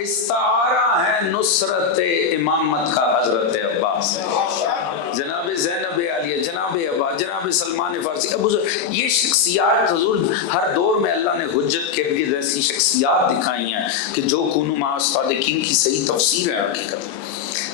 استعارہ ہے نصرت امامت کا حضرت عباس ہے، جناب زینب عالیہ، جناب عباس، جناب سلمان فارسی، ابو ذر، یہ شخصیات حضور ہر دور میں اللہ نے حجت کے لیے ایسی شخصیات دکھائی ہیں کہ جو کونوا مع الصادقین کی صحیح تفسیر ہے حقیقت۔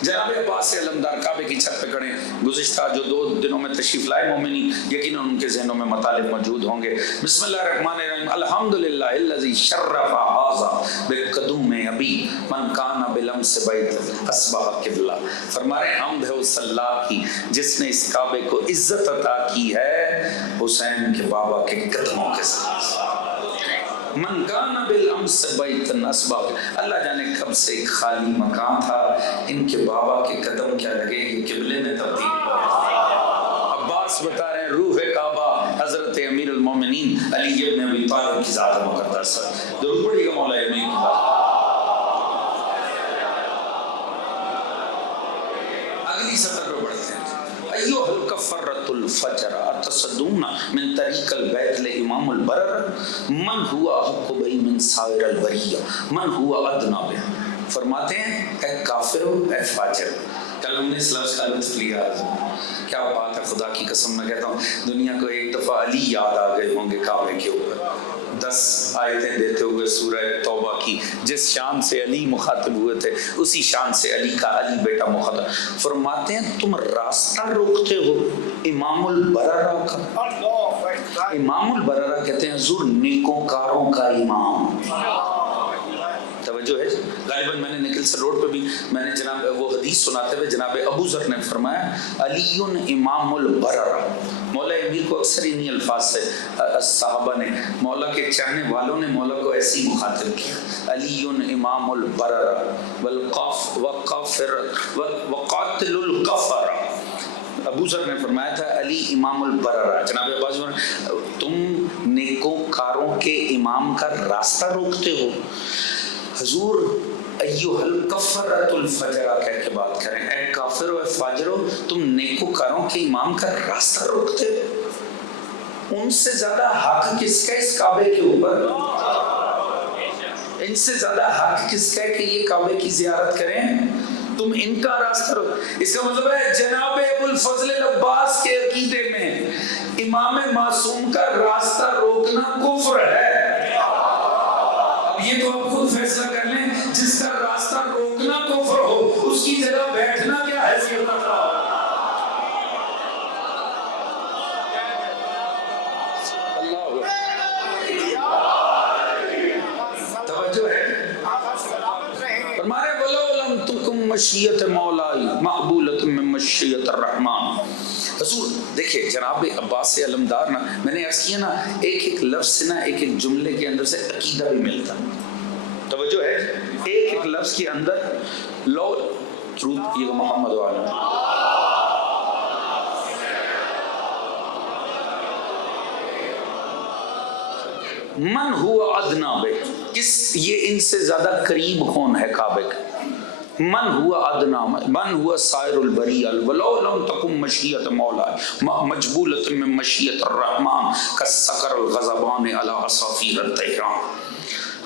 جناب عباس سے علمدار کعبے کی چھت پہ کھڑے، گزشتہ جو 2 دنوں میں تشریف لائے مومنین یقیناً ان کے ذہنوں میں مطالب موجود ہوں گے۔ بسم اللہ الرحمن الرحیم، الحمدللہ الذی شرف ھذا بقدوم ابی من کان بالامس بیت اصبح قبلہ۔ فرما رہے ہیں حمد ہے اس اللہ کی جس نے اس کعبے کو عزت عطا کی ہے حسین کے بابا کے قدموں کے ساتھ۔ من کان بالامس بیت اصبح، اللہ جانے کب سے ایک خالی مکان تھا، ان کے بابا کے قدم کیا لگے یہ قبلے میں تبدیل ہوا۔ عباس بتا رہے ہیں روح کعبہ حضرت امیر المومنین علی ابن ابی طالب کی ذات مقدس ہے۔ درود پڑھیے گا مولا امین کی بات۔ اگلی سطر پہ پڑھتے ہیں، ایوہ الکفرۃ الفجر اتصدون من طریق البیت لامام البرر من ہوا احق بہی من سائر البریہ من ہوا ادنا بہ۔ فرماتے ہیں اے کافر ہو اے فاجر، کل ہم نے اس لفظ کا لطف لیا، کیا بات ہے، خدا کی قسم میں کہتا ہوں دنیا کو ایک دفعہ علی یاد آ گئے ہوں گے کعبے کے اوپر، 10 آیتیں دیتے ہوئے سورہ توبہ کی، جس شان سے علی مخاطب ہوئے تھے اسی شان سے علی کا علی بیٹا مخاطب۔ فرماتے ہیں تم راستہ روکتے ہو امام البررہ کا۔ امام البررہ کہتے ہیں حضور نیکوکاروں کا امام۔ توجہ ہے، غالباً میں نے نکلسن روڈ پہ بھی میں نے جناب وہ حدیث سناتے ہوئے جناب ابو ذر نے فرمایا علی امام البررہ۔ مولا امیر کو اکثر انہی الفاظ سے صحابہ نے، مولا کے چاہنے والوں نے مولا کو ایسی مخاطب کیا، علی امام البررہ وقاتل الکفر۔ ابو ذر نے فرمایا تھا علی امام البررہ، جناب عباس تم نیکوکاروں کے امام کا راستہ روکتے ہو۔ حضور ایوہ الکفرۃ الفجر کہہ کے بات کریں، اے کافر و اے فاجرو تم نیکوکاروں کے امام کا راستہ روکتے ہو۔ ان سے زیادہ حق کس کا اس کعبے کے اوپر؟ ان سے زیادہ حق کس کا کہ یہ کعبے کی زیارت کریں؟ تم ان کا راستہ روک۔ اس کا مطلب ہے جناب ابو الفضل العباس کے عقیدے میں امام معصوم کا راستہ روکنا کفر ہے۔ اب یہ تو آپ خود فیصلہ کر لیں، جس کا راستہ روکنا کفر ہو اس کی جگہ بیٹھنا کیا حیثیت رکھتا ہو؟ توجہ ہے، فرمانے ولو لم تکن مشیت مولائی مقبولۃ من مشیت الرحمن۔ حضور دیکھیں جناب عباس سے علمدار نا، میں نے عرض کیا نا ایک ایک لفظ سے نا ایک ایک جملے کے اندر سے عقیدہ بھی ملتا۔ توجہ ہے، ایک ایک لفظ کے اندر لو درود یہ محمد والا من ہوا ادنا بے، کس یہ ان سے زیادہ قریب کون ہے کعبے کا؟ من ہوا ادنا من ہوا سائر البریہ ولو لم تکن مشیت مولا مجبولۃ من مشیت الرحمن کالسکر الغضبان علی عصافیر الطیران۔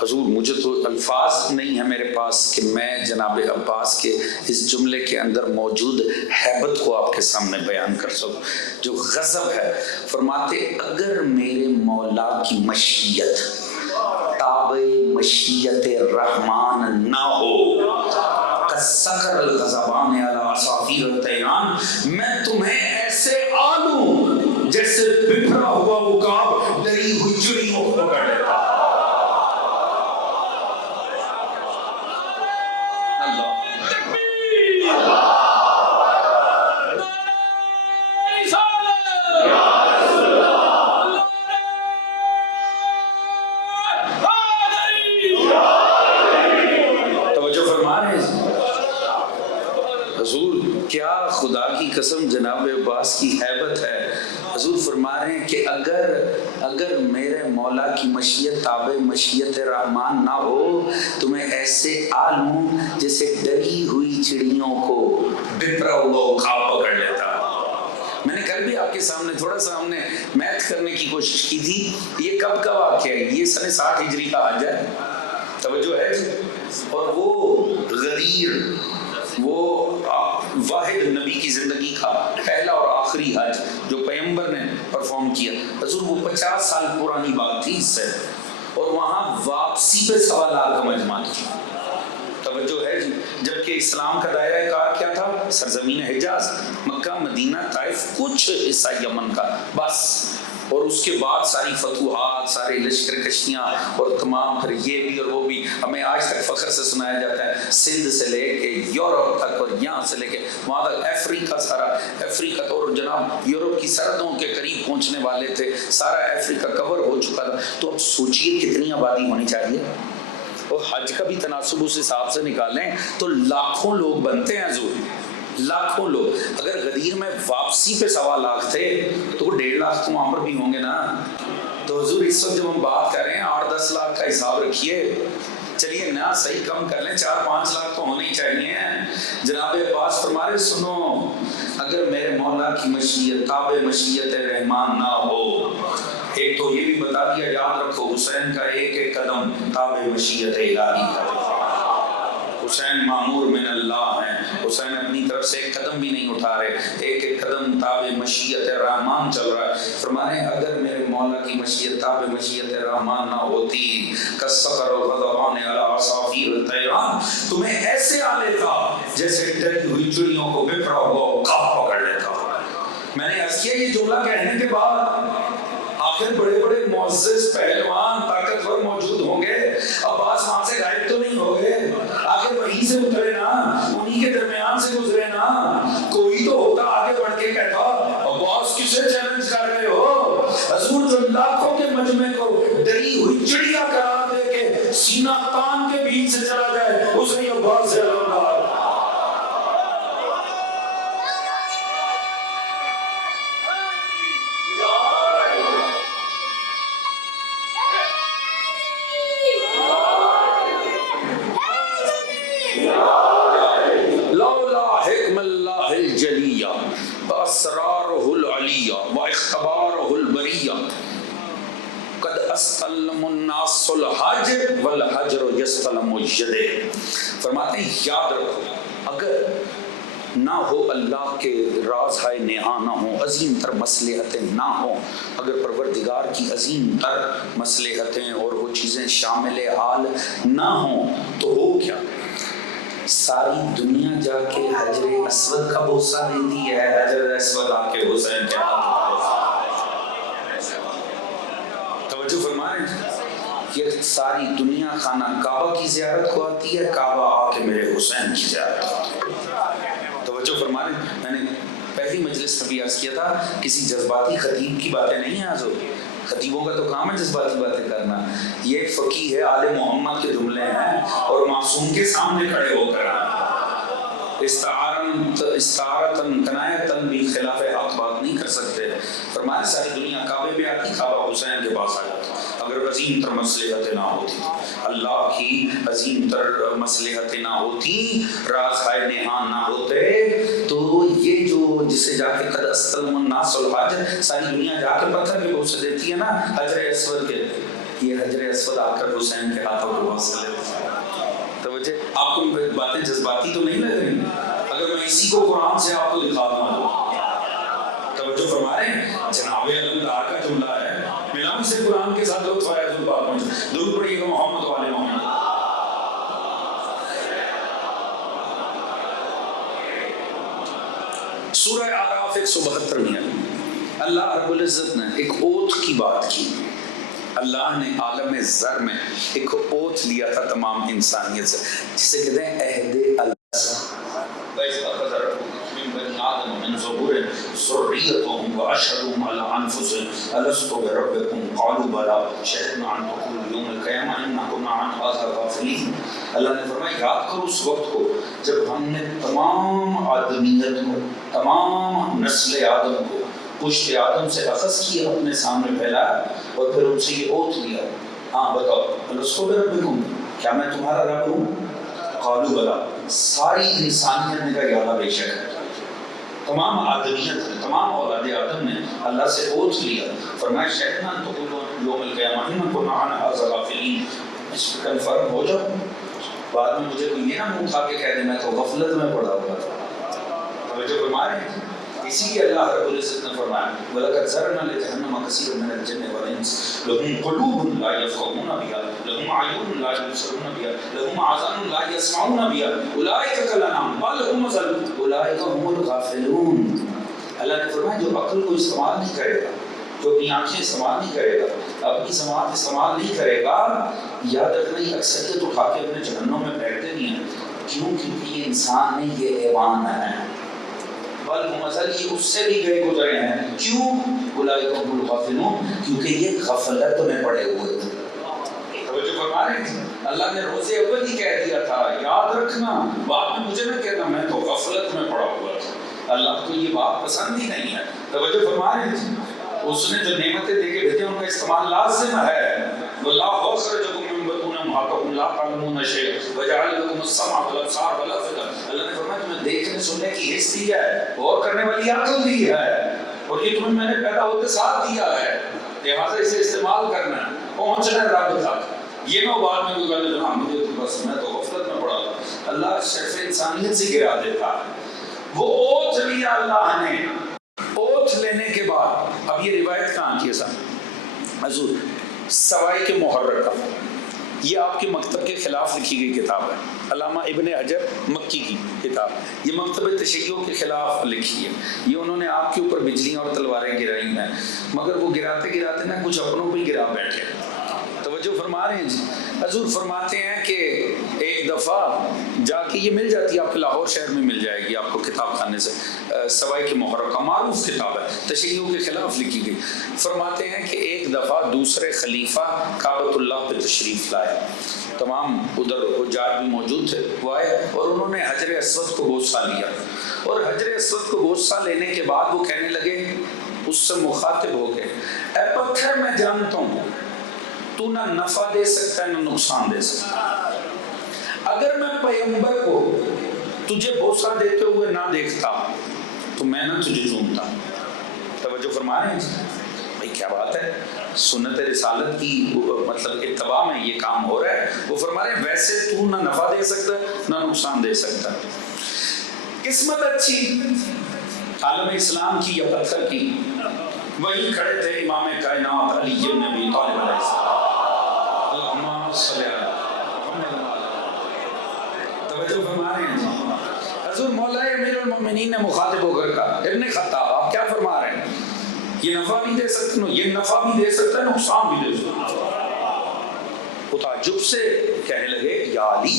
حضور مجھے تو الفاظ نہیں ہے میرے پاس کہ میں جناب عباس کے اس جملے کے اندر موجود ہیبت کو آپ کے سامنے بیان کر سکوں، جو غضب ہے۔ فرماتے اگر میرے مولا کی مشیت تابع مشیت رحمان نہ ہو کالسکر الغضبان علی عصافیر الطیران، میں تمہیں ایسے آلوں جیسے بکھرا ہوا عقاب ڈری ہوئی چڑیوں کو پکڑ لیتا۔ کیا خدا کی قسم جناب عباس کی ہیبت ہے۔ حضور فرما رہے ہیں کہ اگر میرے مولا کی مشیت تابع مشیت رحمان نہ ہو تو میں ایسے آلوں جیسے ڈری ہوئی چڑیوں کو بپرا ہوا عقاب پکڑ لیتا۔ میں نے کل بھی آپ کے سامنے تھوڑا سا ہم نے میتھ کرنے کی کوشش کی تھی، یہ کب کا واقعہ ہے؟ یہ سن 60 ہجری کا حج ہے، توجہ ہے، اور وہ غدیر وہ واحد نبی کی زندگی کا پہلا اور آخری حج جو پیغمبر نے پرفارم کیا، حضور وہ 50 سال پرانی بات تھی اس سے، اور وہاں واپسی پہ 1.25 لاکھ کا مجمع تھا۔ توجہ ہے جی، جبکہ اسلام کا دائرہ کار کیا تھا؟ سرزمین حجاز، مکہ، مدینہ، طائف، کچھ حصہ یمن کا بس، اور اس کے بعد ساری فتوحات، سارے لشکر کشیاں اور تمام پھر یہ بھی اور وہ بھی، ہمیں آج تک فخر سے سنایا جاتا ہے سندھ سے لے کے یورپ تک اور یہاں سے لے کے وہاں تک افریقہ، سارا افریقہ تو، اور جناب یورپ کی سرحدوں کے قریب پہنچنے والے تھے، سارا افریقہ کور ہو چکا تھا۔ تو اب سوچئے کتنی آبادی ہونی چاہیے، اور حج کا بھی تناسب اس حساب سے نکالیں تو لاکھوں لوگ بنتے ہیں حضور، لاکھوں لوگ۔ اگر غدیر میں واپسی پہ 1.25 لاکھ تھے تو 1.5 لاکھ تو وہاں پر بھی ہوں گے نا۔ تو حضور اس وقت جب ہم بات کر رہے ہیں 8-10 لاکھ کا حساب رکھیے، چلیے نا صحیح کم کر لیں، 4-5 لاکھ تو ہونے ہی چاہیے۔ جناب عباس فرما رہے سنو، اگر میرے مولا کی مشیت تابع مشیت رحمان نہ ہو، ایک تو یہ بھی بتا دیا، یاد رکھو حسین کا ایک ایک قدم تابع مشیت الہی ہے۔ حسین معمور من اللہ ہیں، حسین اپنی طرف سے ایک قدم بھی نہیں اٹھا رہے، ایک ایک قدم تابع مشیت رحمان چل رہا ہے۔ فرمانے اگر میرے مولا کی مشیت تابع مشیت رحمان نہ ہوتی، کالسقر والغضبان علی عصافیر الطیران، تمہیں ایسے آ لیتا جیسے ڈری ہوئی چڑیوں کو بپرا ہوا عقاب پکڑ لیتا۔ میں نے عرض کیا یہ جملہ کہنے کے بعد آخر بڑے بڑے معزز پہلوان طاقتور موجود ہوں گے، عباس وہاں سے غائب تو نہیں ہو گئے، آخر وہیں سے اترے نا، انہی کے درمیان سے گزرے نا، کوئی تو ہوتا آگے بڑھ کے کہتا عباس کسے چیلنج کر رہے ہو؟ حضور جو لاکھوں کے مجمع کو ڈری ہوئی چڑیا قرار دے کے سینہ تان کے بیچ سے چلا جائے، اس نے عباس سے اللہ اسرارہ العلیہ و اختبارہ البریہ قد استلم الناس الحج والحجر یستلم یدہ۔ فرماتے ہیں یاد رکھو، اگر نہ ہو اللہ کے راز ہائے نہاں نہ ہو، عظیم تر مصلحتیں نہ ہوں، اگر پروردگار کی عظیم تر مصلحتیں اور وہ چیزیں شامل حال نہ ہوں تو ہو کیا؟ ساری دنیا جا کے حجر اسود کا بوسہ دیتی ہے، حجر اسود آ کے حسین کے ہاتھ۔ توجہ فرمائیں، یہ ساری دنیا خانہ کعبہ کی زیارت کو آتی ہے، کعبہ آ کے میرے حسین کی زیارت کو۔ توجہ فرمائیں، میں نے پہلی مجلس میں بھی عرض کیا تھا، کسی جذباتی خطیب کی باتیں نہیں ہیں حضور، خطیبوں کا تو کام ہے جذباتی باتیں کرنا، یہ فقیہ ہے، آل محمد کے جملے ہیں اور معصوم کے سامنے کھڑے ہو کر استعارتاً کنایتاً بھی خلاف حق بات نہیں کر سکتے۔ فرمایا ساری دنیا کعبے پہ آتی، کعبہ حسین کے پاس آ جاتی۔ اگر عظیم تر مصلحتیں نہ ہوتی، اللہ کی عظیم تر مصلحتیں نہ ہوتی، راز ہائے نہان نہ ہوتے، تو یہ جو جسے جا کے قد استلم الناس الحج، ساری دنیا جا کے پتھر کے بوسے دیتی ہے نا حجر اسود کے، یہ حجر اسود آ کر حسین کے ہاتھوں کو بوسہ لیتا ہے۔ توجہ، آپ کو باتیں جذباتی تو نہیں لگ رہی؟ اگر میں اسی کو قرآن سے آپ کو دکھا دوں، توجہ فرما رہے ہیں، جناب علمدار کا جملہ ہے، ملا اسے قرآن کے ساتھ لطف آیا حضور پاک میں، درود پڑھیے گا محمد و آل محمد۔ سورہ اعراف 172 میں اللہ رب العزت نے ایک اوتھ کی بات کی۔ اللہ نے عالم ذر میں ایک اوتھ لیا تھا تمام انسانیت سے، جسے کہتے ہیں عہد اللہ۔ من ظهور ذريتهم واشهدهم على انفسهم الست بربكم قالوا بلى شهدنا ان تقولوا يوم القيامه انا كنا عن هذا غافلين۔ اللہ نے فرمایا یاد کرو اس وقت کو جب ہم نے تمام آدمیت کو، تمام نسل آدم کو پشت آدم سے اخذ کیا، اپنے سامنے پھیلایا اور پھر ان سے یہ اوتھ لیا، ہاں بتاؤ الست بربکم، کیا میں تمہارا رب ہوں؟ قالوا بلى، ساری انسانیت نے کہا یا اللہ بے شک ہے، تمام آدمیت نے، تمام اولاد آدم نے اللہ سے اوتھ لیا، فرمایا شہدنا ان تقولوا یوم القیامہ ان کنا عن ھذا غافلین، اس پہ کنفرم ہو جاؤ بعد میں مجھے کوئی یہ نہ منہ کھا کے کہہ دے میں تو غفلت میں پڑا ہوا تھا. توجہ فرما رہے ہیں. اسی لیے اللہ رب العزت نے فرمایا وَلَقَدْ ذَرَأْنَا لِجَهَنَّمَ كَثِيرًا مِنَ الْجِنِّ وَالْإِنسِ لَهُمْ قُلُوبٌ لَا يَفْقَهُونَ بِهَا لَهُمْ أَعْيُنٌ لَا يُبْصِرُونَ بِهَا لَهُمْ آذَانٌ لَا يَسْمَعُونَ بِهَا أُولَٰئِكَ كَالْأَنْعَامِ بَلْ هُمْ أَضَلُّ أُولَٰئِكَ هُمُ الْغَافِلُونَ. اللہ نے فرمایا جو عقل کو استعمال نہیں کرے گا, جو اپنی آنکھیں استعمال نہیں کرے گا, اپنی سماعت استعمال نہیں کرے گا, یاد رکھنا یہ اکثریت اٹھا کے اپنے جہنم میں بیٹھتے نہیں ہیں. کیوں؟ کیونکہ یہ انسان نہیں, یہ حیوان ہے. بل مزل یہ اس سے بھی گئے گزرے ہیں. کیوں؟ اولئک هم الغافلون, کیونکہ یہ غفلت میں پڑے ہوئے تھے. توجہ فرما رہے ہیں. اللہ نے روزے اول ہی کہہ دیا تھا یاد رکھنا, بعد میں مجھے نہ کہنا میں تو غفلت میں پڑا ہوا تھا. اللہ کو یہ بات پسند ہی نہیں ہے. توجہ فرما رہے ہیں. اس نے جو نعمتیں دے کے بھیجے ان کا استعمال لازم ہے. واللہ اخرجکم من بطون امہاتکم لا تعلمون شیئا وجعل لکم السمع والابصار والافئدہ. اللہ نے فرمایا تمہیں دیکھنے سننے کی حس دی ہے, غور کرنے والی عقل دی ہے, اور یہ تمہیں میں نے پیدا ہوتے ساتھ دیا ہے, لہٰذا اسے استعمال کرنا ہے, پہنچنا ہے رب تک. یہ نہ بعد میں کوئی کہے جناب مجھے تو بس میں تو غفلت میں پڑا تھا. اللہ شرف انسانیت سے گرا دیتا ہے. وہ اوتھ لیا اللہ نے. اوتھ لینے کے بعد اب یہ روایت کہاں کی ہے صاحب؟ حضور سوائی کے محرر, یہ آپ کے مکتب کے خلاف لکھی گئی کتاب ہے. علامہ ابن حجر مکی کی کتاب, یہ مکتب تشیعوں کے خلاف لکھی ہے. یہ انہوں نے آپ کے اوپر بجلیاں اور تلواریں گرائی ہیں, مگر وہ گراتے گراتے نا کچھ اپنوں پہ ہی گرا بیٹھے. توجہ فرما رہے ہیں جی. حضور فرماتے ہیں کہ ایک دفعہ جا کے یہ مل جاتی ہے آپ کے لاہور شہر میں مل جائے گی آپ کو کتاب خانے سے, سوائی کے محرر کا معروف کتاب ہے, تشیعوں کے خلاف لکھی گئی. فرماتے ہیں کہ ایک دفعہ دوسرے خلیفہ کعبۃ اللہ پہ تشریف لائے, تمام ادھر حجاج بھی موجود تھے, وہ آئے اور انہوں نے حجر اسود کو بوسہ لیا, اور حجر اسود کو بوسہ لینے کے بعد وہ کہنے لگے, اس سے مخاطب ہو گئے, اے پتھر میں جانتا ہوں تو نہ نفع دے سکتا ہے نہ نقصان دے سکتا ہے. اگر میں پیغمبر کو تجھے بوسہ دیتے ہوئے نہ دیکھتا تو میں نہ تجھے چومتا. توجہ فرما رہے ہیں بھائی, کیا بات ہے, سنت رسالت کی مطلب اتباع میں یہ کام ہو رہا ہے. وہ فرما رہے ہیں ویسے تو نہ نفع دے سکتا ہے نہ نقصان دے سکتا. قسمت اچھی عالم اسلام کی یا پتھر کی, وہی کھڑے تھے امام کائنات علی بن ابی طالب علیہ السلام. اللہم صلی علی محمد. توجہ فرما رہے ہیں حضور مولا امیر المومنین نے مخاطب ہو کر کہا, ابن خطاب آپ کیا فرما رہے ہیں, یہ نفع بھی دے سکتے ہیں, یہ نفع بھی دے سکتا ہے نقصان بھی دے سکتا ہے. وہ تعجب سے کہنے لگے یا علی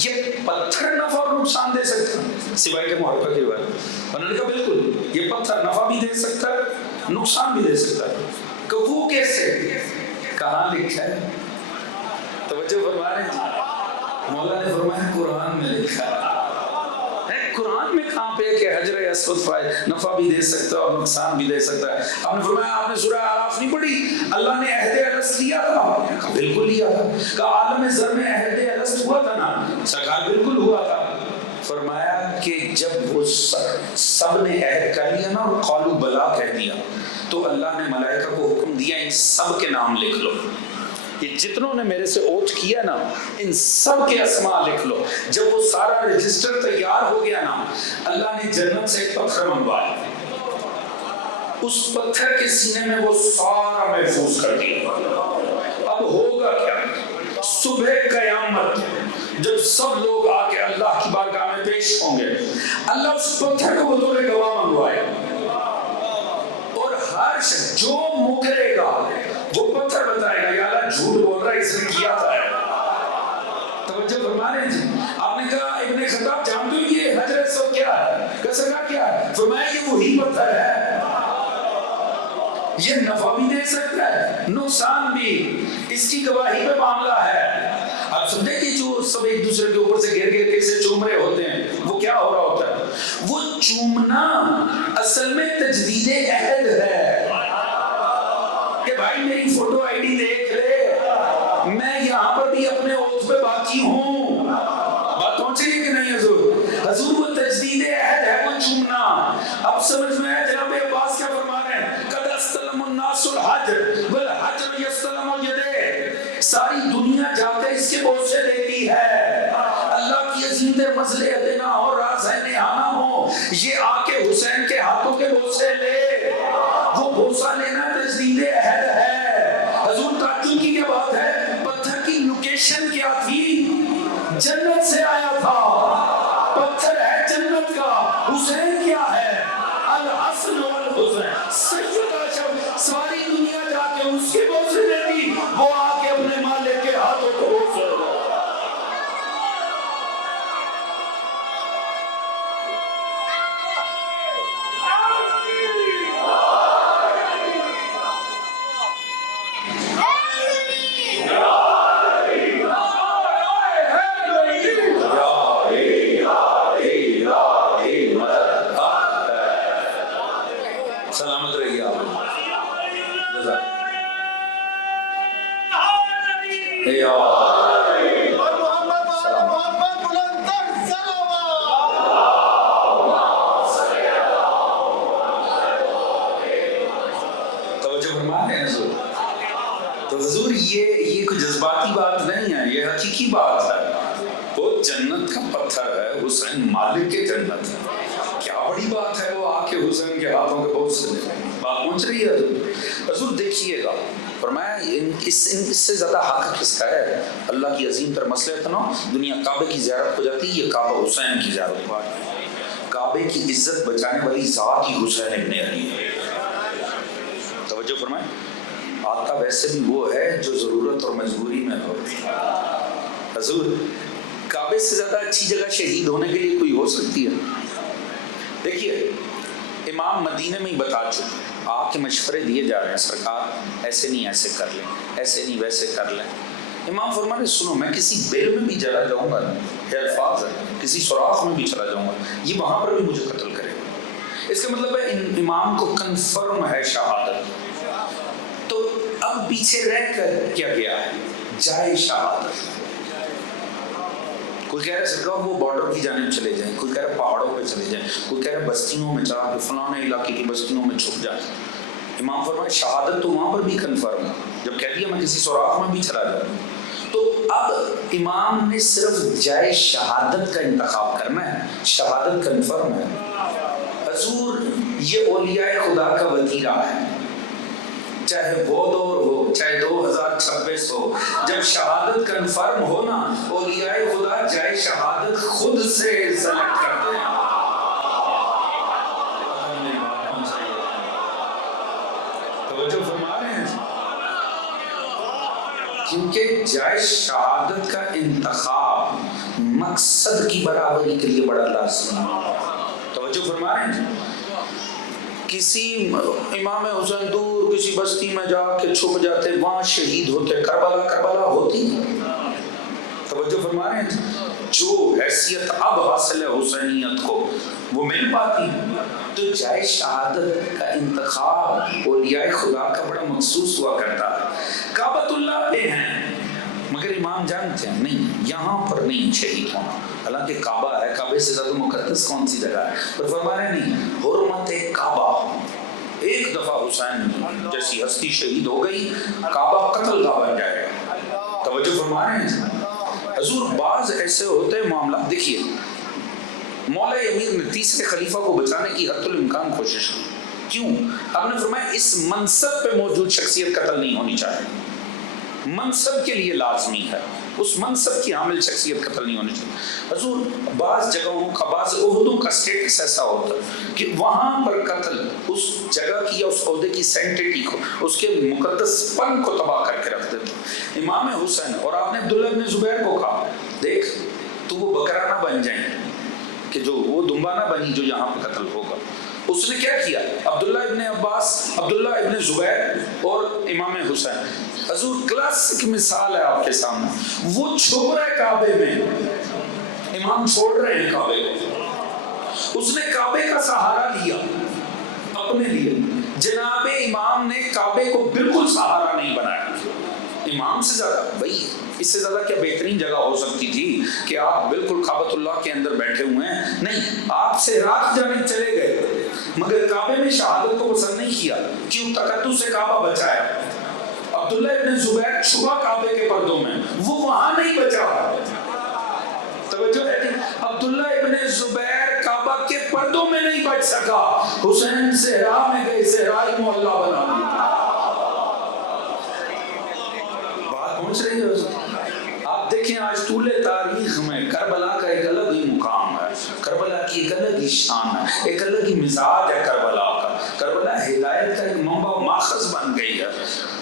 یہ پتھر نفع اور نقصان دے سکتا ہے؟ سوائے کے محرکہ کی روایت. انہوں نے کہا بالکل یہ پتھر نفع بھی دے سکتا ہے نقصان بھی دے سکتا ہے. کہ وہ کیسے, کہاں لکھا ہے؟ توجہ فرما رہے ہیں. مولا نے فرمایا قرآن میں لکھا ہے. قرآن میں کہاں پہ کہ حجر اسود پائے نفع بھی دے سکتا ہے اور نقصان بھی دے سکتا ہے؟ آپ نے فرمایا آپ نے سورہ اعراف نہیں پڑھی, اللہ نے عہد الست لیا تھا. کہا بالکل لیا تھا. کہا عالم زر میں عہد الست ہوا تھا نا؟ سرکار بالکل ہوا تھا. فرمایا کہ جب وہ سب نے عہد کر لیا نا اور قالوا بلا کہہ دیا, تو اللہ نے ملائکہ کو حکم دیا ان سب کے نام لکھ لو. یہ جتنوں نے میرے سے اوتھ کیا نا ان سب کے اسماء لکھ لو. جب وہ سارا رجسٹر تیار ہو گیا نا, اللہ نے جنت سے ایک پتھر منگوایا, اس پتھر کے سینے میں وہ سارا محفوظ کر دیا. اب ہوگا کیا, صبح قیامت جب سب لوگ آ کے اللہ کی بارگاہ میں پیش ہوں گے, اللہ اس پتھر کو بطور گواہ منگوائے, اور ہر شخص جو مکرے گا وہ پتھر بتائے گا یا اللہ جھوٹ بول رہا ہے اس نے کیا تھا. توجہ فرما رہے ہیں جی. آپ نے کہا ابن خطاب جانتے ہو یہ حجر اسود کیا ہے؟ کسرا کیا ہے؟ فرمایا یہ وہی پتھر ہے, یہ نفع بھی دے سکتا ہے نقصان بھی, اس کی گواہی پہ معاملہ ہے. آپ سمجھے کہ جو سب ایک دوسرے کے اوپر سے گھر گھر کے سے چوم رہے ہوتے ہیں وہ کیا ہو رہا ہوتا ہے؟ وہ چومنا اصل میں تجدید عہد ہے کہ بھائی میری فوٹو آئی ڈی دیکھ لے, میں یہاں پر بھی اپنے اوتھ پہ باقی ہوں. بات پہنچے گی کہ نہیں حضور؟ حضور وہ تجدید عہد ہے وہ چومنا. اب سمجھ میں ہے جناب عباس کیا فرما رہے ہیں, قد استلم الناس الحجر والحجر یستلم یدیہ. ساری دنیا جا کر اس کے بوسے دیتی ہے, تجدید مصلحت نہ ہو، رازین آنا ہو، یہ آ کے حسین کے ہاتھوں کے بوسے لے۔ وہ بوسہ لینا تجدید عہد ہے۔ حضور تعجب کی کیا بات ہے، پتھر کی لوکیشن کیا تھی؟ جنت سے آیا تھا، پتھر ہے جنت کا، حسین کیا ہے؟ الحسن والحسین، سید عاشق، ساری دنیا جا کے اس کے بوسے دیتی، وہ آ کے اپنے مالک کے ہاتھوں کو بوسے دیتا۔ سلامت رہیے آپ۔ توجہ فرما رہے ہیں حضور؟ تو حضور یہ کوئی جذباتی بات نہیں ہے، یہ حقیقی بات ہے۔ وہ جنت کا پتھر ہے، حسین مالک کے جنت ہے۔ کیا بڑی بات ہے، وہ آ کے حسین کے ہاتھوں کے بہت سے بات پہنچ رہی ہے حضور۔ حضور دیکھیے گا، فرمایا اس سے زیادہ حق کس کا ہے؟ اللہ کی عظیم تر مصلحت نہ دنیا کعبے کی زیارت ہو جاتی، یہ کعبہ حسین کی زیارت ہوا۔ کعبے کی عزت بچانے والی ذات ہی حسین ابن علی ہے۔ توجہ فرمائیں، آقا ویسے بھی وہ ہے جو ضرورت اور مجبوری میں ہو۔ حضور کعبے سے زیادہ اچھی جگہ شہید ہونے کے لیے کوئی ہو سکتی ہے؟ دیکھیے امام مدینے میں ہی بتا چکے، آپ کے مشورے دیے جا رہے ہیں، سرکار ایسے نہیں ایسے کر لیں، ایسے نہیں ویسے کر لیں۔ امام فرما رہے سنو، میں کسی بیل میں بھی چلا جاؤں گا، یہ الفاظ ہے، کسی سوراخ میں بھی چلا جاؤں گا، یہ وہاں پر بھی مجھے قتل کرے گا۔ اس کا مطلب ہے امام کو کنفرم ہے شہادت۔ تو اب پیچھے رہ کر کیا گیا ہے؟ جائے شہادت۔ کوئی کہہ رہا سرکار وہ بارڈر کی جانب چلے جائیں، کوئی کہہ رہا پہاڑوں پہ چلے جائیں، کوئی کہہ رہا بستیوں میں چلا کے فلاں علاقے کی بستیوں میں چھپ جائیں۔ امام فرمائے شہادت تو وہاں پر بھی کنفرم ہے، جب کہہ دیا میں کسی سوراخ میں بھی چلا جاؤں۔ تو اب امام نے صرف جائے شہادت کا انتخاب کرنا ہے، شہادت کنفرم ہے۔ حضور یہ اولیاء خدا کا وتیرہ ہے، چاہے وہ دور ہو، چاہے 2026 ہو، جب شہادت کنفرم ہو نا، اولیاء خدا جائے شہادت خود سے سلیکٹ کرتے ہیں۔ توجہ فرما رہے ہیں، کیونکہ جائے شہادت کا انتخاب مقصد کی برابری کے لیے بڑا لازمی ہے۔ توجہ فرما رہے ہیں، کسی امام حسین دور کسی بستی میں جا کے چھپ جاتے، وہاں شہید ہوتے، کربلا ہوتی۔ توجہ فرما رہے ہیں، جو حیثیت اب حاصل ہے حسینیت کو وہ مل پاتی۔ تو جائے شہادت کا انتخاب اولیاء خدا کا بڑا مخصوص ہوا کرتا ہے۔ کعبۃ اللہ پہ ہیں مگر امام جانتے ہیں نہیں، یہاں پر نہیں شہید ہونا، حالانکہ کعبہ ہے، کعبے سے زیادہ مقدس کون سی جگہ ہے؟ پر فرما رہے نہیں، حرمت کعبہ، ایک دفعہ حسین جیسی ہستی شہید ہو گئی، کعبہ قتل کا بن جائے گا۔ توجہ فرما رہے ہیں حضور، بعض ایسے ہوتے ہیں معاملات۔ دیکھیے مولا امیر نے تیسرے خلیفہ کو بچانے کی حد الامکان کوشش کی، کیوں؟ آپ نے فرمایا اس منصب پہ موجود شخصیت قتل نہیں ہونی چاہیے، منصب کے لیے لازمی ہے، اس منصب کی حامل شخصیت قتل نہیں ہونی چاہیے۔ حضور بعض جگہوں کا، بعض عہدوں کا سٹیٹس ایسا ہوتا ہے کہ وہاں پر قتل اس جگہ کی یا اس عہدے کی سینٹیٹی کو، اس کے مقدس پن کو تباہ کر کے رکھ دیتے۔ امام حسین اور آپ نے عبداللہ ابن زبیر کو کہا دیکھ تو وہ بکرا نہ بن جائیں، کہ جو وہ دمبا نہ بنی جو یہاں پہ قتل ہوگا۔ اس نے کیا کیا؟ عبداللہ ابن عباس، عبداللہ ابن زبیر اور امام حسین۔ حضور کلاسک مثال ہے آپ کے سامنے، وہ چھپ رہے کعبے میں، امام چھوڑ رہے ہیں کعبے کو، اس نے کعبے کا سہارا لیا اپنے لیے۔ جناب امام نے کعبے کو بالکل سہارا نہیں بنایا۔ امام سے زیادہ بھائی اس سے زیادہ کیا بہترین جگہ ہو سکتی تھی کہ آپ بالکل کعبۃ اللہ کے اندر بیٹھے ہوئے ہیں؟ نہیں، آپ سے رات جانے چلے گئے مگر کعبے میں شہادت کو پسند نہیں کیا، کیوں؟ تقدس سے کعبہ بچایا۔ عبداللہ ابن زبیر چھپا کعبے کے پردوں میں، وہ وہاں نہیں بچا۔ توجہ ہے کہ عبداللہ ابن زبیر کعبہ کے پردوں میں نہیں بچ سکا، حسین صحرا میں گئے، صحرائی محلہ بنا دیا۔ بات پہنچ رہی ہے؟ آپ دیکھیں آج طول تاریخ میں کربلا کا ایک الگ ہی مقام ہے، کربلا کی ایک الگ ہی شان ہے، ایک الگ ہی مزاج ہے کربلا کا۔ کربلا ہدایت کا ایک منبع و ماخذ بن گئی ہے۔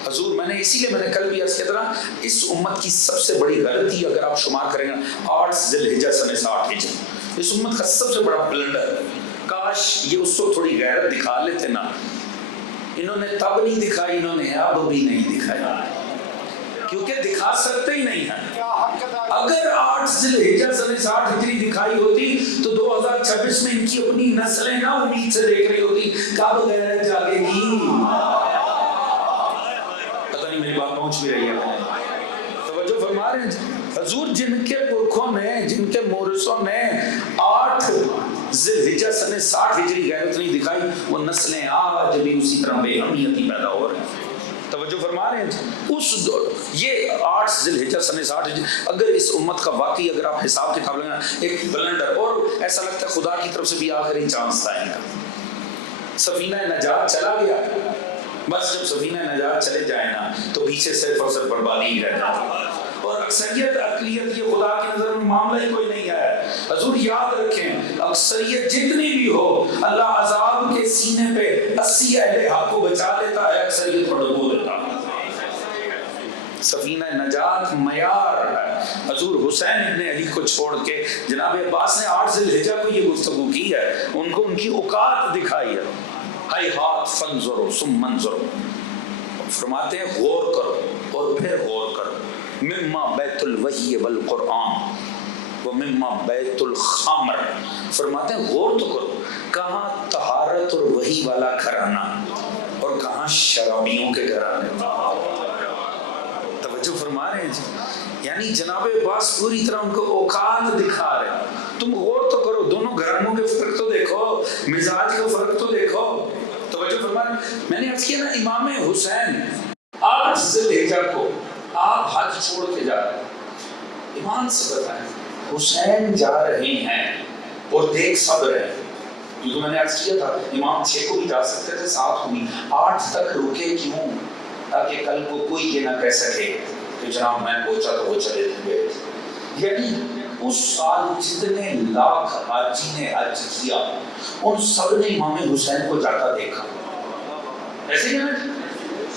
حضور میں نے اسی لیے میں نے کل بھی عرض کیا تھا، اس امت کی سب سے بڑی غلطی اگر آپ شمار کریں گے 8 ذی الحجہ سن 60 ہجری، اس امت کا سب سے بڑا بلنڈر، کاش یہ اس کو تھوڑی غیرت دکھا لیتے نا۔ انہوں نے تب نہیں دکھائی، انہوں نے اب بھی نہیں دکھائی، کیونکہ دکھا سکتے ہی نہیں ہیں۔ اگر 8 ذی الحجہ سن 60 ہجری دکھائی ہوتی تو 2026 میں ان کی اپنی نسلیں نہ امید سے دیکھ رہی ہوتی، کب غیرت جاگے گی؟ پتہ نہیں میری بات پہنچ بھی رہی ہے؟ توجہ فرما رہے ہیں حضور؟ جن کے پرکھوں نے، جن کے مورثوں نے 8 ذی الحجہ سن 60 ہجری غیرت نہیں دکھائی، وہ نسلیں آج بھی اسی طرح بے امیتی پیدا ہو رہی ہیں۔ توجہ فرما رہے ہیں؟ اس دور یہ 8 ذی الحجہ سن 60 ہجری، اگر اس امت کا واقعی اگر آپ حساب کتاب لیں ایک بلنڈر، اور ایسا لگتا ہے خدا کی طرف سے بھی آخری چانس تھا ان کا۔ سفینہ نجات چلا گیا، بس جب سفینہ نجات چلے جائے نا تو پیچھے صرف اور صرف بربادی ہی رہ جاتی، اور اکثریت اقلیت یہ خدا کی نظر میں معاملہ ہی کوئی نہیں ہے۔ حضور یاد رکھیں، اکثریت جتنی بھی ہو، اللہ عذاب کے سینے پہ 80 اہل حق کو بچا لیتا ہے، اکثریت کو ڈبو دیتا ہے۔ سفینہ نجات معیار ہے۔ حضور حسین ابن علی کو چھوڑ کے جناب عباس نے 8 ذی الحجہ کو یہ گفتگو کی ہے، ان کو ان کی اوقات دکھائی ہے۔ ہیہات فانظروا ثم انظروا، فرماتے ہیں غور کرو اور پھر غور کرو، مما بیت الوحی والقرآن ومما بیت الخمر، فرماتے ہیں غور تو کرو، کہاں طہارت اور وحی والا گھرانہ اور کہاں شرابیوں کے گھرانے۔ توجہ فرما رہے ہیں جی؟ یعنی جناب عباس پوری طرح ان کو اوقات دکھا رہے ہیں، تم غور تو کرو، دونوں گھرانوں کے فرق تو دیکھو، مزاج کا فرق تو دیکھو۔ توجہ فرما رہے ہیں؟ میں نے عرض کیا نا، امام حسین 8 ذی الحجہ کو آپ حج چھوڑ کے جا رہے ہیں، ایمان سے بتائیں حسین جا رہے ہیں اور دیکھ سب رہے ہیں، کیونکہ میں نے عرض کیا تھا امام 6 کو بھی جا سکتے تھے، 7 کو بھی، 8 تک رکے کیوں؟ تاکہ کل کو کوئی یہ نہ کہہ سکے کہ جناب میں پہنچا تو وہ چلے گئے۔ یعنی اس سال جتنے لاکھ حاجی نے حج کیا، ان سب نے امام حسین کو جاتا دیکھا، ایسے ہی نا؟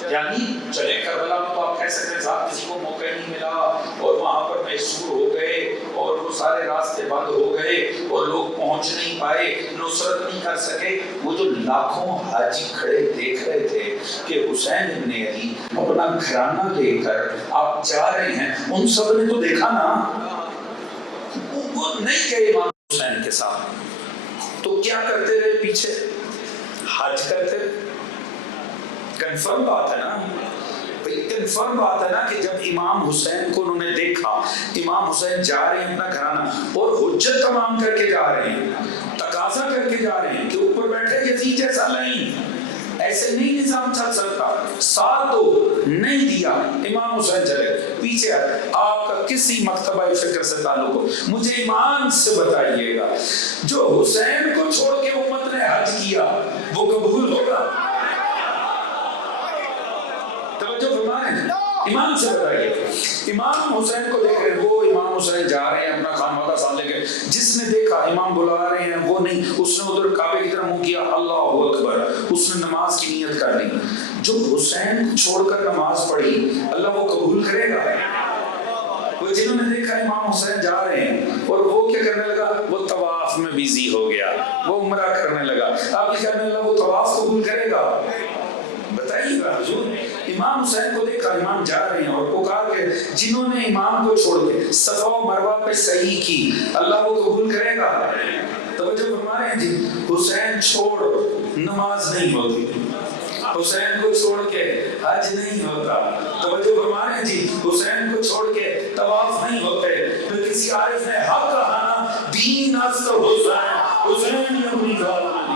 یعنی چلے کربلا میں تو آپ کہہ سکتے ہیں صاحب کسی کو موقع نہیں ملا اور وہاں پر محصور ہو گئے اور وہ سارے راستے بند ہو گئے اور لوگ پہنچ نہیں پائے، نصرت نہیں کر سکے۔ وہ جو لاکھوں حاجی کھڑے دیکھ رہے تھے کہ حسین ابن علی اپنا گھرانہ لے کر آپ جا رہے ہیں، ان سب نے تو دیکھا نا، وہ نہیں گئے امام حسین کے ساتھ تو کیا کرتے رہے؟ پیچھے حج کرتے رہے۔ کنفرم بات ہے نا، کنفرم بات ہے نا کہ جب امام حسین کو انہوں نے دیکھا، امام حسین جا رہے ہیں اپنا گھرانہ اور حجت تمام کر کے جا رہے ہیں، تقاضا کر کے جا رہے ہیں کہ اوپر بیٹھے یزید جیسا نہیں، ایسے نہیں نظام چل سکتا، ساتھ تو نہیں دیا، امام حسین چلے پیچھے۔ آپ کا کسی مکتبہ فکر سے تعلق ہو، مجھے ایمان سے بتائیے گا جو حسین کو چھوڑ کے امت نے حج کیا وہ قبول ہوگا؟ توجہ فرما رہے ہیں؟ امام سے بتائیے، امام حسین کو دیکھ رہے ہیں، وہ امام حسین جا رہے ہیں اپنا خانوادہ ساتھ لے کے، جس نے دیکھا امام بلا رہے ہیں وہ نہیں، اس نے ادھر کعبے کی طرف منہ کیا، اللہ اکبر، اس نے نماز کی نیت کر لی۔ جو حسین کو چھوڑ کر نماز پڑھی اللہ وہ قبول کرے گا؟ وہ جنہوں نے دیکھا امام حسین جا رہے ہیں اور وہ کیا کرنے لگا، وہ طواف میں بیزی ہو گیا، وہ عمرہ کرنے لگا، آپ کیا کہنے لگا وہ طواف قبول کرے گا؟ بتائیے گا حضور؟ امام حسین کو دیکھا امام جا رہے ہیں اور پکار کے جنہوں نے امام کو چھوڑ کے صفا و مروہ پہ صحیح کی اللہ وہ قبول کرے گا؟ توجہ فرما رہے ہیں جی؟ حسین چھوڑ نماز نہیں ہوتی، حسین کو چھوڑ کے حج نہیں ہوتا، توجہ فرما رہے ہیں جی؟ حسین کو چھوڑ کے طواف نہیں ہوتے۔ پھر کسی عارف نے حق کہا نا، دین است حسین، حسین نے اپنی ذات میں دی۔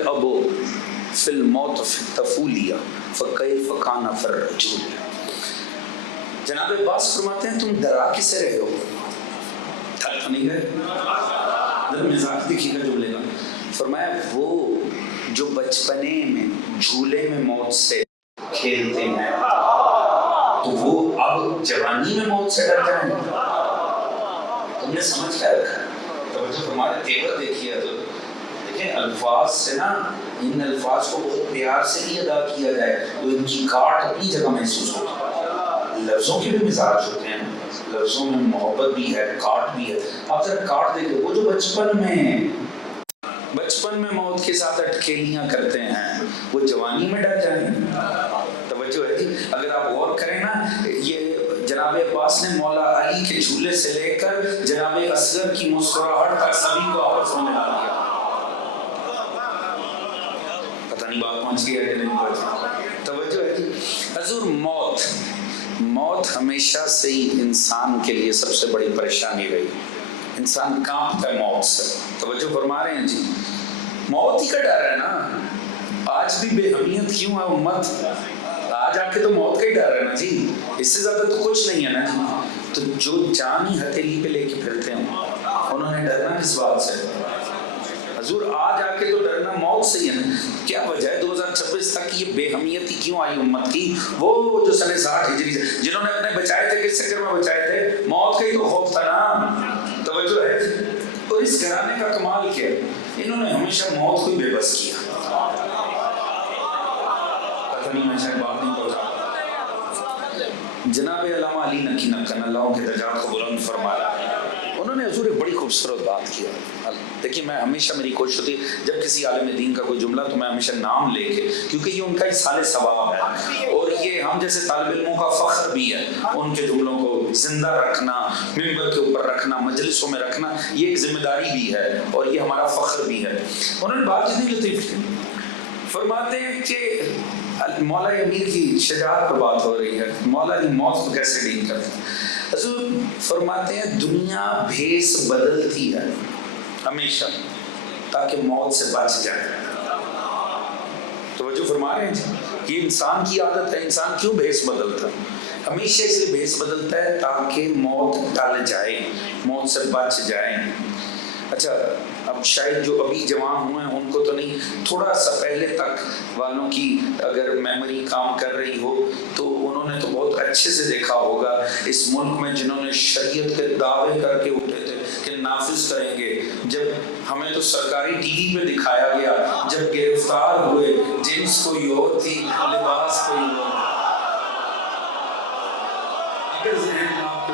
الابو فی الموت فی الطفولیہ فکیف کان فی الرجول. جناب عباس فرماتے ہیں تم ڈرا کسے رہے ہو؟ تھک نہیں گئے؟ ذرا مزاج دیکھیے گا جملے کا. فرمایا وہ جو بچپنے میں جھولے میں موت سے کھیلتے ہیں تو وہ اب جوانی میں موت سے ڈر جائیں گے. تم نے سمجھ کیا رکھا؟ توجہ ہمارے تیور دیکھیے تو دیکھیں الفاظ سے نا ان الفاظ کو بہت پیار سے ہی ادا کیا جائے تو ان کی کاٹ اپنی جگہ محسوس ہوتی ہے. لفظوں کے بھی مزاج ہوتے ہیں, لفظوں میں محبت بھی ہے, کاٹ بھی ہے. آپ ذرا کاٹ دیکھیں, وہ جو بچپن میں موت کے ساتھ اٹکیلیاں کرتے ہیں وہ جوانی میں ڈر جائیں. توجہ ہے جی. اگر آپ غور کریں نا, یہ جناب عباس نے مولا علی کے جھولے سے لے کر جناب اصغر کی مسکراہٹ تک سبھی کو آپس میں ملا دیا. پتہ نہیں بات پہنچ گئی ہے کہ نہیں پہنچی. توجہ ہے جی. حضور موت ہمیشہ سے ہی انسان کے لیے سب سے بڑی پریشانی رہی. انسان کانپتا ہے موت سے. توجہ فرما رہے ہیں جی. موت ہی کا ڈر ہے نا. آج بھی بے اہمیت کیوں ہے امت؟ آج آ کے تو موت کا ہی ڈر ہے نا جی. اس سے زیادہ تو کچھ نہیں ہے نا جی. تو جو جان ہی ہتھیلی پہ لے کے پھرتے ہیں انہوں نے ڈرنا کس بات سے؟ حضور آج آ کے تو ڈرنا موت سے ہی ہے نا. کیا وجہ ہے 2026 تک یہ بے اہمیتی کیوں آئی امت کی؟ وہ جو سن 60 ہجری سے جنہوں نے اپنے بچائے تھے, کس چکر میں بچائے تھے؟ موت کا ہی تو خوف تھا نا. توجہ ہے. اور اس گھرانے کا کمال کیا ہے, انہوں نے ہمیشہ موت کو ہی بے بس کیا. پتہ نہیں میں شاید بات نہیں پہنچا. جناب علامہ علی نقی نقن اللہ کے درجات کو بلند فرمایا, انہوں نے حضور ایک بڑی خوبصورت بات کیا. دیکھیے میں ہمیشہ میری کوشش ہوتی ہے جب کسی عالم دین کا کوئی جملہ تو میں ہمیشہ نام لے کے, کیونکہ یہ ان کا اصال ثواب ہے اور یہ ہم جیسے طالب علموں کا فخر بھی ہے. ان کے جملوں کو زندہ رکھنا, منبر کے اوپر رکھنا, مجلسوں میں رکھنا, یہ ایک ذمہ داری بھی ہے اور یہ ہمارا فخر بھی ہے. انہوں نے بات جتنی لطیف کی. فرماتے ہیں کہ مولا امیر کی شجاعت پر بات ہو رہی ہے, مولا علی موت کو کیسے ڈیل کرتے ہیں. حضور فرماتے ہیں دنیا بھیس بدلتی ہے ہمیشہ تاکہ موت سے بچ جائے. توجہ فرما رہے ہیں جی. یہ انسان کی عادت ہے. انسان کیوں بھیس بدلتا ہے؟ ہمیشہ اس لیے بھیس بدلتا ہے تاکہ موت ٹل جائے, موت سے بچ جائے. اچھا اب شاید جو ابھی جوان ہوئے ہیں ان کو تو نہیں, تھوڑا سا پہلے تک والوں کی اگر میموری کام کر رہی ہو تو انہوں نے تو بہت اچھے سے دیکھا ہوگا اس ملک میں جنہوں نے شریعت کے دعوے کر کے اٹھے تھے کہ نافذ کریں گے. جب ہمیں تو سرکاری ٹی وی پہ دکھایا گیا جب گرفتار ہوئے جنس کوئی اور تھی, لباس کوئی اور. اگر ذہن آپ کے